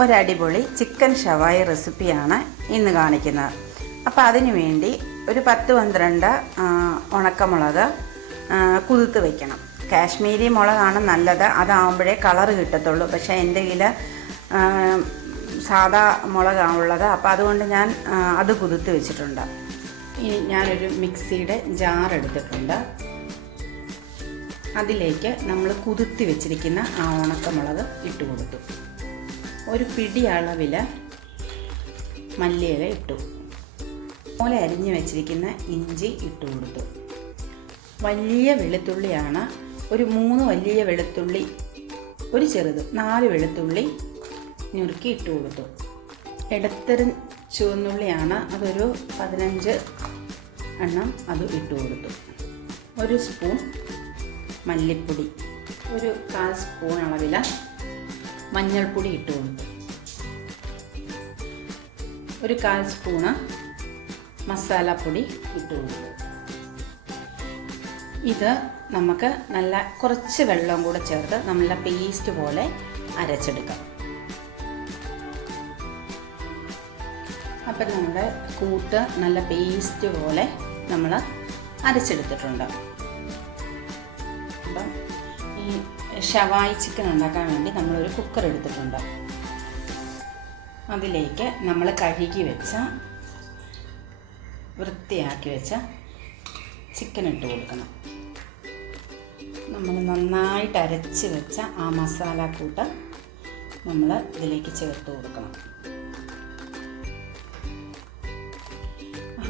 ഒരടിപൊളി chicken ഷവായി റെസിപ്പിയാണ് ഇന്ന് കാണിക്കുന്നത്. അപ്പോൾ അതിനു വേണ്ടി ഒരു 10-12 ഉണക്കമുളക് കുതിർത്ത് വയ്ക്കണം. കാശ്മീരി മുളകാണ് നല്ലത്, അതാവുമ്പോഴേ കളറ് കിട്ടത്തുള്ളൂ. പക്ഷേ എൻ്റെ കയ്യിൽ സാദാ മുളകാണുള്ളത്, അപ്പോൾ അതുകൊണ്ട് ഞാൻ അത് കുതിർത്ത് വെച്ചിട്ടുണ്ട്. ഇനി ഞാനൊരു മിക്സിയുടെ ജാർ എടുത്തിട്ടുണ്ട്. അതിലേക്ക് നമ്മൾ കുതിർത്തി വെച്ചിരിക്കുന്ന ആ ഉണക്കമുളക് ഇട്ട് കൊടുത്തു. ഒരു പിടി അളവിൽ മല്ലിയില ഇട്ടു. പോലെ അരിഞ്ഞ് വെച്ചിരിക്കുന്ന ഇഞ്ചി ഇട്ട് കൊടുത്തു. വലിയ വെളുത്തുള്ളിയാണ്, ഒരു 3 വലിയ വെളുത്തുള്ളി, ഒരു ചെറുത് 4 വെളുത്തുള്ളി ഞുറുക്കി ഇട്ട് കൊടുത്തു. ഇടത്തരം ചുവന്നുള്ളിയാണ്, അതൊരു 15 എണ്ണം അത് ഇട്ട് കൊടുത്തു. 1 സ്പൂൺ മല്ലിപ്പൊടി, ഒരു 1/4 സ്പൂൺ അളവിൽ മഞ്ഞൾപ്പൊടി ഇട്ട് കൊടുത്തു. ഒരു 1/4 സ്പൂണ് മസാലപ്പൊടി ഇട്ട് കൊടുത്തു. ഇത് നമുക്ക് നല്ല കുറച്ച് വെള്ളം കൂടെ ചേർത്ത് നല്ല പേസ്റ്റ് പോലെ അരച്ചെടുക്കാം. അപ്പം നമ്മുടെ കൂട്ട് നല്ല പേസ്റ്റ് പോലെ നമ്മൾ അരച്ചെടുത്തിട്ടുണ്ട്. അപ്പം ഈ ഷവായി ചിക്കൻ ഉണ്ടാക്കാൻ വേണ്ടി നമ്മളൊരു കുക്കർ എടുത്തിട്ടുണ്ട്. അതിലേക്ക് നമ്മൾ കഴുകി വെച്ച വൃത്തിയാക്കി വെച്ച ചിക്കൻ ഇട്ട് കൊടുക്കണം. നമ്മൾ നന്നായിട്ട് അരച്ച് വെച്ച ആ മസാല കൂട്ട് നമ്മൾ ഇതിലേക്ക് ചേർത്ത് കൊടുക്കണം.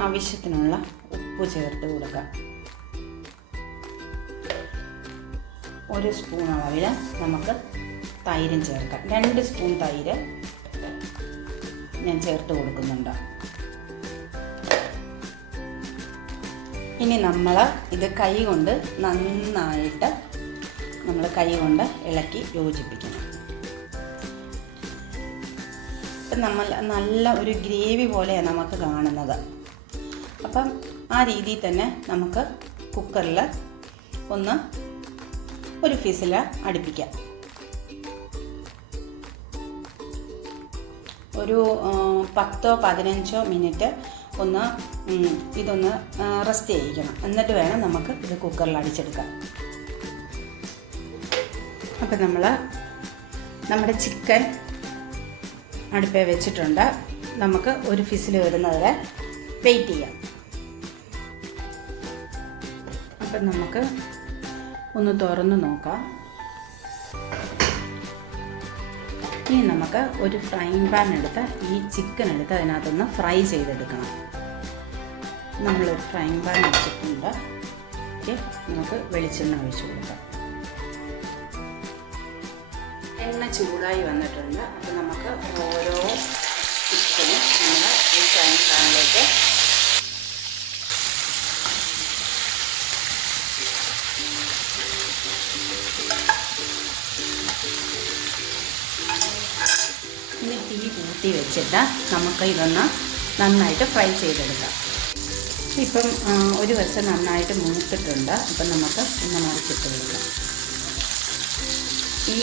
ആവശ്യത്തിനുള്ള ഉപ്പ് ചേർത്ത് കൊടുക്കാം. 1 സ്പൂൺ അളവിൽ നമുക്ക് തൈരും ചേർക്കാം. 2 സ്പൂൺ തൈര് ഞാൻ ചേർത്ത് കൊടുക്കുന്നുണ്ട്. ഇനി നമ്മൾ ഇത് കൈ കൊണ്ട് നന്നായിട്ട് ഇളക്കി യോജിപ്പിക്കണം. ഇപ്പം നമ്മൾ നല്ല ഒരു ഗ്രേവി പോലെയാണ് നമുക്ക് കാണുന്നത്. അപ്പം ആ രീതിയിൽ തന്നെ നമുക്ക് കുക്കറിൽ ഒരു ഫിസിൽ അടുപ്പിക്കാം. ഒരു 10-15 മിനിറ്റ് ഇതൊന്ന് റെസ്റ്റ് ചെയ്യിക്കണം. എന്നിട്ട് വേണം നമുക്ക് ഇത് കുക്കറിൽ അടിച്ചെടുക്കാം. അപ്പം നമ്മുടെ ചിക്കൻ അടുപ്പേ വെച്ചിട്ടുണ്ട്. നമുക്ക് ഒരു ഫിസിൽ വരുന്നവരെ വെയിറ്റ് ചെയ്യാം. അപ്പം നമുക്ക് ഒന്ന് തുറന്ന് നോക്കാം. ഇനി നമുക്ക് ഒരു ഫ്രൈങ് പാൻ എടുത്ത് ഈ ചിക്കൻ എടുത്ത് അതിനകത്തൊന്ന് ഫ്രൈ ചെയ്തെടുക്കണം. നമ്മളൊരു ഫ്രൈങ് പാൻ വെച്ചിട്ടുണ്ട്. നമുക്ക് വെളിച്ചെണ്ണ ഒഴിച്ചു കൊടുക്കാം. എണ്ണ ചൂടായി വന്നിട്ടുണ്ട്. അപ്പോൾ നമുക്ക് ഓരോ ചിക്കനും നമ്മൾ ഈ ഫ്രൈങ് പാനിലേക്ക് തീ കൂട്ടി വെച്ചിട്ട് നമുക്ക് ഇതൊന്ന് നന്നായിട്ട് ഫ്രൈ ചെയ്തെടുക്കാം. ഇപ്പം ഒരു വശം നന്നായിട്ട് മൂത്തിട്ടുണ്ട്. അപ്പം നമുക്ക് ഒന്ന് മറിച്ചിട്ട് കൊടുക്കാം. ഈ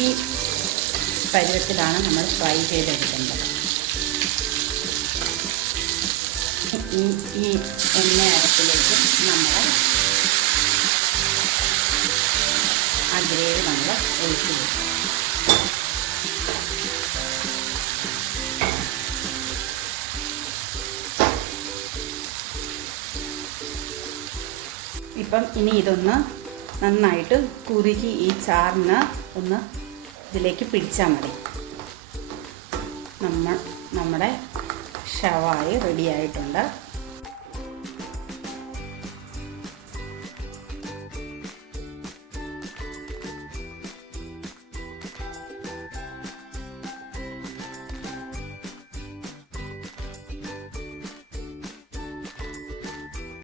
പരുവത്തിലാണ് നമ്മൾ ഫ്രൈ ചെയ്തെടുക്കേണ്ടത്. ഈ എണ്ണ അരപ്പിലേക്ക് നമ്മൾ ആ ഗ്രേവി നമ്മൾ ഒഴിച്ച് കൊടുക്കും. ഇപ്പം ഇനി ഇതൊന്ന് നന്നായിട്ട് കുറുകി ഈ ചാറിന് ഒന്ന് ഇതിലേക്ക് പിടിച്ചാൽ മതി. നമ്മുടെ ഷവായി റെഡി ആയിട്ടുണ്ട്.